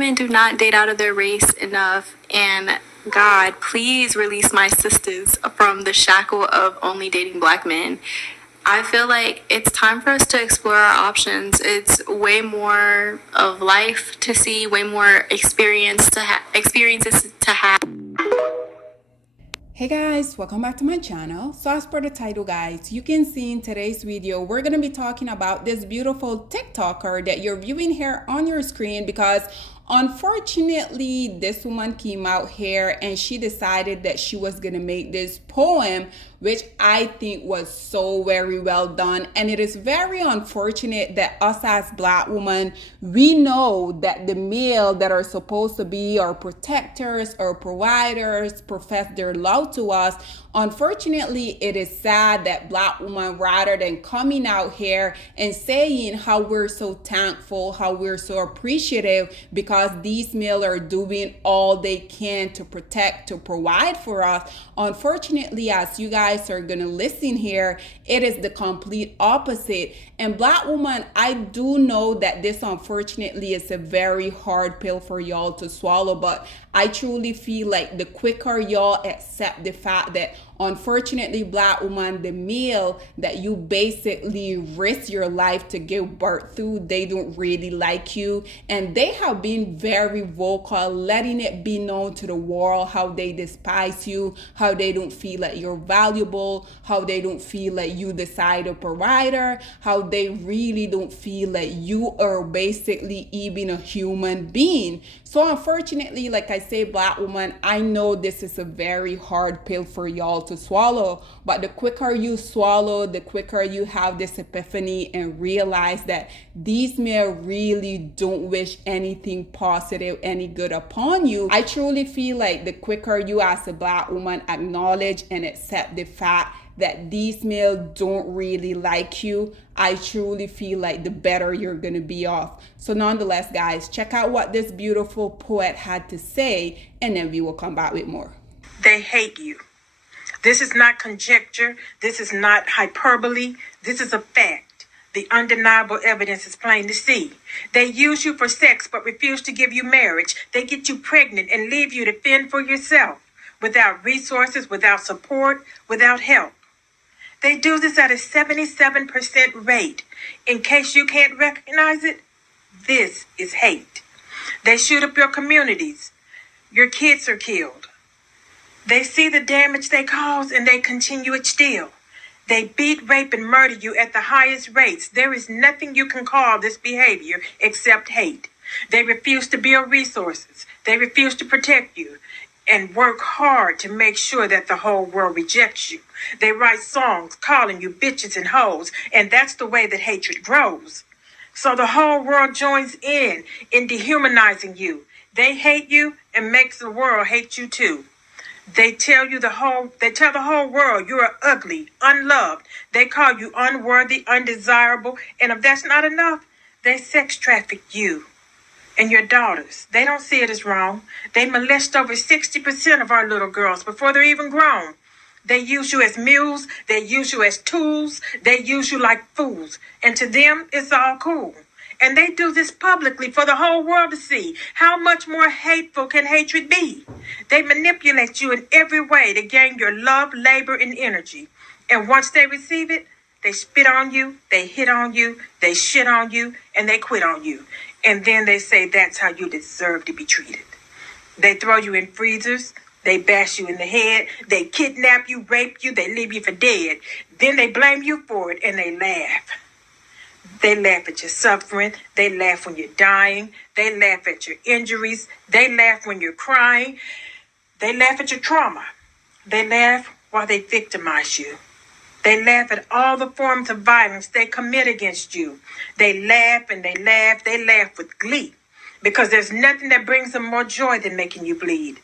women do not date out of their race enough, and God, please release my sisters from the shackle of only dating black men. I feel like it's time for us to explore our options. It's way more of life to see, way more experiences to have. Hey guys, welcome back to my channel. So as per the title, guys, you can see in today's video we're going to be talking about this beautiful TikToker that you're viewing here on your screen, because unfortunately this woman came out here and she decided that she was going to make this poem, which I think was so very well done. And it is very unfortunate that us as black women, we know that the male that are supposed to be our protectors or providers profess their love to us. Unfortunately, it is sad that black women, rather than coming out here and saying how we're so thankful, how we're so appreciative because these males are doing all they can to protect, to provide for us, unfortunately, as you guys are gonna listen here, it is the complete opposite. And black woman, I do know that this unfortunately is a very hard pill for y'all to swallow, but I truly feel like the quicker y'all accept the fact that unfortunately, black woman, the male that you basically risk your life to give birth to, they don't really like you. And they have been very vocal, letting it be known to the world how they despise you, how they don't feel like you're valuable, how they don't feel like you decide a provider, how they really don't feel like you are basically even a human being. So unfortunately, like I say, black woman, I know this is a very hard pill for y'all to swallow, but the quicker you swallow, the quicker you have this epiphany and realize that these men really don't wish anything positive, any good upon you. I truly feel like the quicker you as a black woman acknowledge and accept the fact that these males don't really like you, I truly feel like the better you're gonna be off. So nonetheless, guys, check out what this beautiful poet had to say, and then we will come back with more. They hate you. This is not conjecture. This is not hyperbole. This is a fact. The undeniable evidence is plain to see. They use you for sex but refuse to give you marriage. They get you pregnant and leave you to fend for yourself, without resources, without support, without help. They do this at a 77% rate. In case you can't recognize it, this is hate. They shoot up your communities. Your kids are killed. They see the damage they cause and they continue it still. They beat, rape, and murder you at the highest rates. There is nothing you can call this behavior except hate. They refuse to build resources. They refuse to protect you and work hard to make sure that the whole world rejects you. They write songs calling you bitches and hoes, and that's the way that hatred grows. So the whole world joins in dehumanizing you. They hate you and makes the world hate you too. They tell the whole world you are ugly, unloved. They call you unworthy, undesirable, and if that's not enough, they sex traffic you and your daughters. They don't see it as wrong. They molest over 60% of our little girls before they're even grown. They use you as mules. They use you as tools. They use you like fools. And to them, it's all cool. And they do this publicly for the whole world to see. How much more hateful can hatred be? They manipulate you in every way to gain your love, labor, and energy. And once they receive it, they spit on you, they hit on you, they shit on you, and they quit on you. And then they say that's how you deserve to be treated. They throw you in freezers. They bash you in the head. They kidnap you, rape you, they leave you for dead. Then they blame you for it and they laugh. They laugh at your suffering. They laugh when you're dying. They laugh at your injuries. They laugh when you're crying. They laugh at your trauma. They laugh while they victimize you. They laugh at all the forms of violence they commit against you. They laugh and they laugh. They laugh with glee because there's nothing that brings them more joy than making you bleed.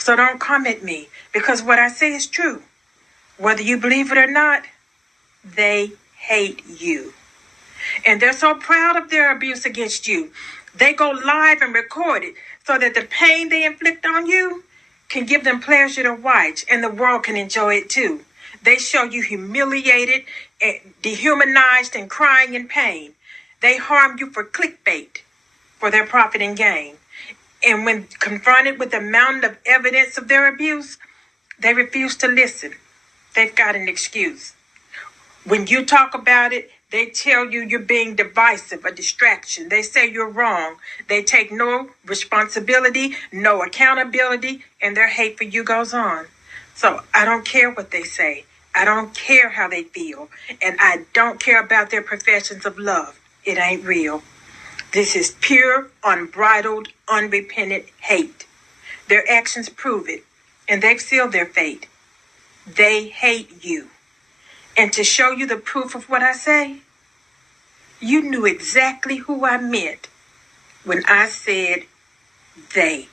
So don't come at me because what I say is true. Whether you believe it or not, they hate you. And they're so proud of their abuse against you. They go live and record it so that the pain they inflict on you can give them pleasure to watch and the world can enjoy it too. They show you humiliated, and dehumanized, and crying in pain. They harm you for clickbait, for their profit and gain. And when confronted with the mountain of evidence of their abuse, they refuse to listen. They've got an excuse. When you talk about it, they tell you you're being divisive, a distraction. They say you're wrong. They take no responsibility, no accountability, and their hate for you goes on. So I don't care what they say. I don't care how they feel. And I don't care about their professions of love. It ain't real. This is pure, unbridled, unrepentant hate. Their actions prove it, and they've sealed their fate. They hate you. And to show you the proof of what I say, you knew exactly who I meant when I said they.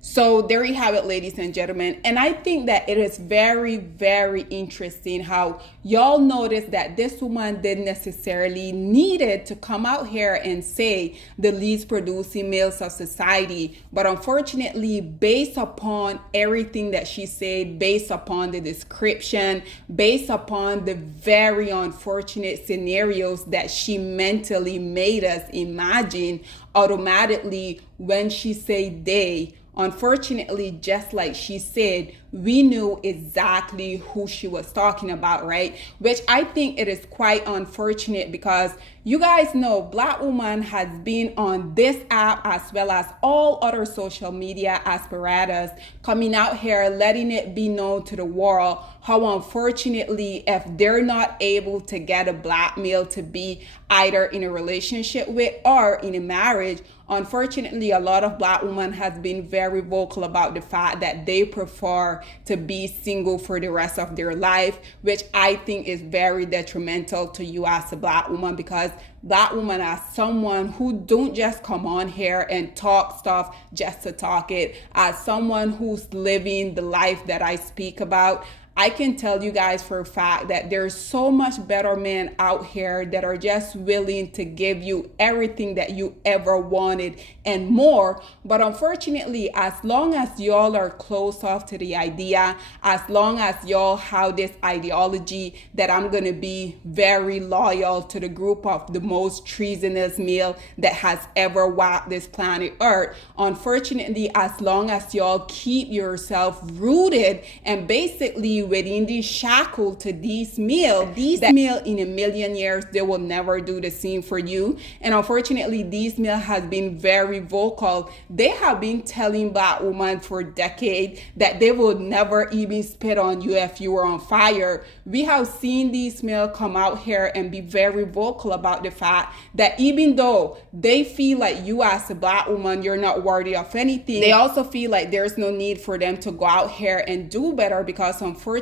So there you have it, ladies and gentlemen. And I think that it is very, very interesting how y'all noticed that this woman didn't necessarily needed to come out here and say the least producing males of society. But unfortunately, based upon everything that she said, based upon the description, based upon the very unfortunate scenarios that she mentally made us imagine, automatically when she said they, unfortunately, just like she said, we knew exactly who she was talking about, right? Which I think it is quite unfortunate because you guys know Black woman has been on this app as well as all other social media apparatus coming out here, letting it be known to the world how unfortunately if they're not able to get a Black male to be either in a relationship with or in a marriage, unfortunately a lot of Black women has been very vocal about the fact that they prefer to be single for the rest of their life, which I think is very detrimental to you as a Black woman, because Black woman as someone who don't just come on here and talk stuff just to talk it, as someone who's living the life that I speak about, I can tell you guys for a fact that there's so much better men out here that are just willing to give you everything that you ever wanted and more. But unfortunately, as long as y'all are close off to the idea, as long as y'all have this ideology that I'm going to be very loyal to the group of the most treasonous male that has ever walked this planet Earth, unfortunately, as long as y'all keep yourself rooted and basically within the shackle to these male in a million years, they will never do the same for you. And unfortunately, these male has been very vocal. They have been telling Black women for decades that they will never even spit on you if you were on fire. We have seen these male come out here and be very vocal about the fact that even though they feel like you as a Black woman, you're not worthy of anything, they also feel like there's no need for them to go out here and do better, because unfortunately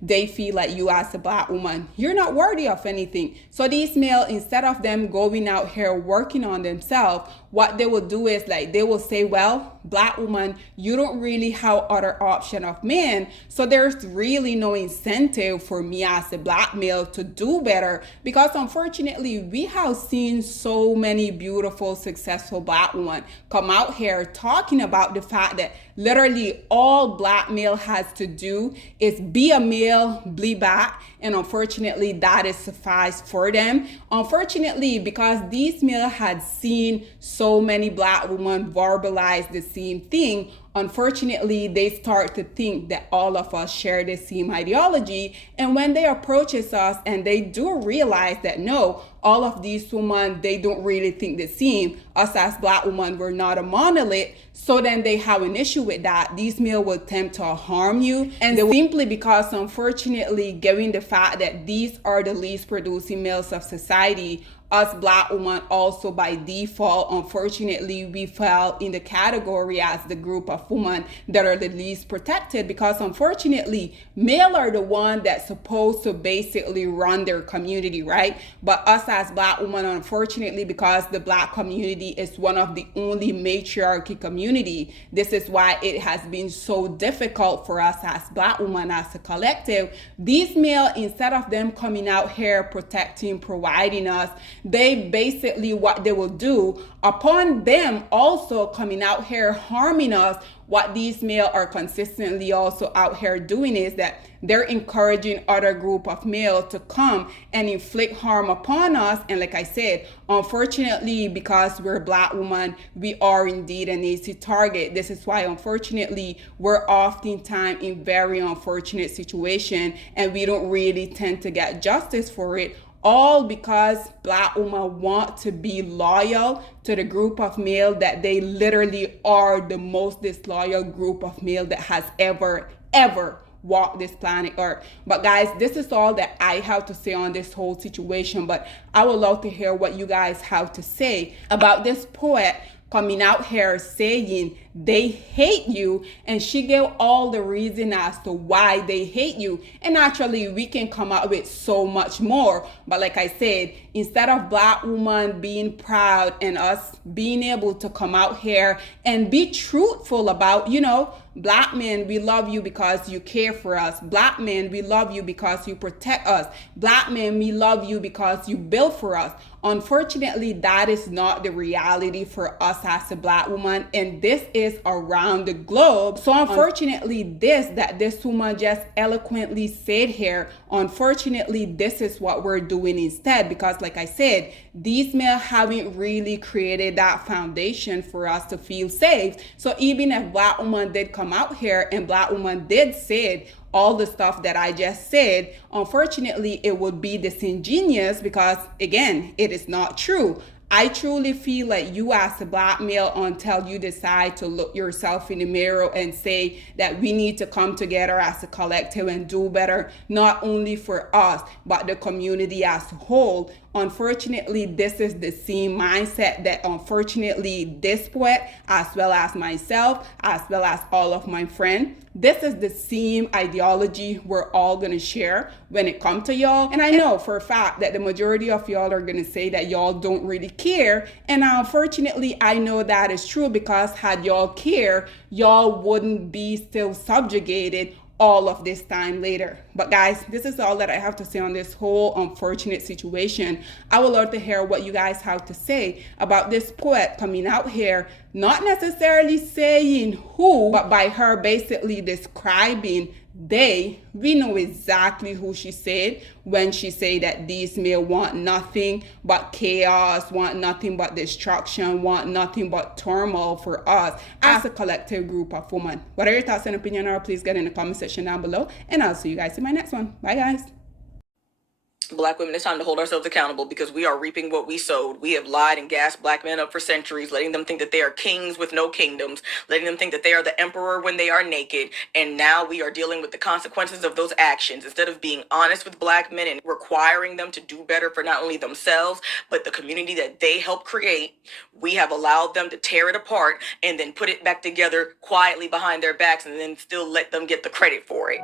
they feel like you as a Black woman, you're not worthy of anything. So these male, instead of them going out here working on themselves, what they will do is like they will say, well, Black woman, you don't really have other option of men, so there's really no incentive for me as a Black male to do better, because unfortunately we have seen so many beautiful successful Black women come out here talking about the fact that literally all Black male has to do is be a male, be back, and unfortunately that is suffice for them. Unfortunately, because these male had seen so many Black women verbalize the same thing, unfortunately they start to think that all of us share the same ideology. And when they approaches us and they do realize that no, all of these women, they don't really think the same, us as Black women, we're not a monolith, so then they have an issue with that. These male will attempt to harm you, and simply because unfortunately given the fact that these are the least producing males of society, us Black women also by default, unfortunately, we fell in the category as the group of women that are the least protected, because unfortunately male are the one that's supposed to basically run their community, right? But us as Black women, unfortunately, because the Black community is one of the only matriarchy community, this is why it has been so difficult for us as Black women as a collective. These male, instead of them coming out here protecting, providing us, they basically what they will do upon them also coming out here harming us. What these male are consistently also out here doing is that they're encouraging other group of male to come and inflict harm upon us. And like I said, unfortunately, because we're Black women, we are indeed an easy target. This is why unfortunately we're oftentimes in very unfortunate situation, and we don't really tend to get justice for it, all because Black women want to be loyal to the group of male that they literally are the most disloyal group of male that has ever walked this planet Earth. But guys, this is all that I have to say on this whole situation, but I would love to hear what you guys have to say about this poet coming out here saying they hate you, and she gave all the reason as to why they hate you. And actually we can come up with so much more, but like I said, instead of Black women being proud and us being able to come out here and be truthful about, Black men, we love you because you care for us. Black men, we love you because you protect us. Black men, we love you because you build for us. Unfortunately, that is not the reality for us as a Black woman, and this is around the globe. So unfortunately, this woman just eloquently said here, unfortunately, this is what we're doing instead, because like I said, these men haven't really created that foundation for us to feel safe. So even if Black woman did come out here and Black woman did say all the stuff that I just said, unfortunately, it would be disingenuous because, again, it is not true. I truly feel like you as a Black male, until you decide to look yourself in the mirror and say that we need to come together as a collective and do better, not only for us, but the community as a whole. Unfortunately, this is the same mindset that unfortunately this poet, as well as myself, as well as all of my friends, this is the same ideology we're all gonna share when it comes to y'all. And I know for a fact that the majority of y'all are gonna say that y'all don't really care. And unfortunately, I know that is true, because had y'all care, y'all wouldn't be still subjugated all of this time later. But guys, this is all that I have to say on this whole unfortunate situation. I would love to hear what you guys have to say about this poet coming out here, not necessarily saying who, but by her basically describing we know exactly who she said when she said that these men want nothing but chaos, want nothing but destruction, want nothing but turmoil for us as a collective group of women. What are your thoughts and opinion are? Please get in the comment section down below, and I'll see you guys in my next one. Bye guys. Black women, it's time to hold ourselves accountable, because we are reaping what we sowed. We have lied and gassed Black men up for centuries, letting them think that they are kings with no kingdoms, letting them think that they are the emperor when they are naked. And now we are dealing with the consequences of those actions. Instead of being honest with Black men and requiring them to do better for not only themselves, but the community that they helped create, we have allowed them to tear it apart and then put it back together quietly behind their backs, and then still let them get the credit for it.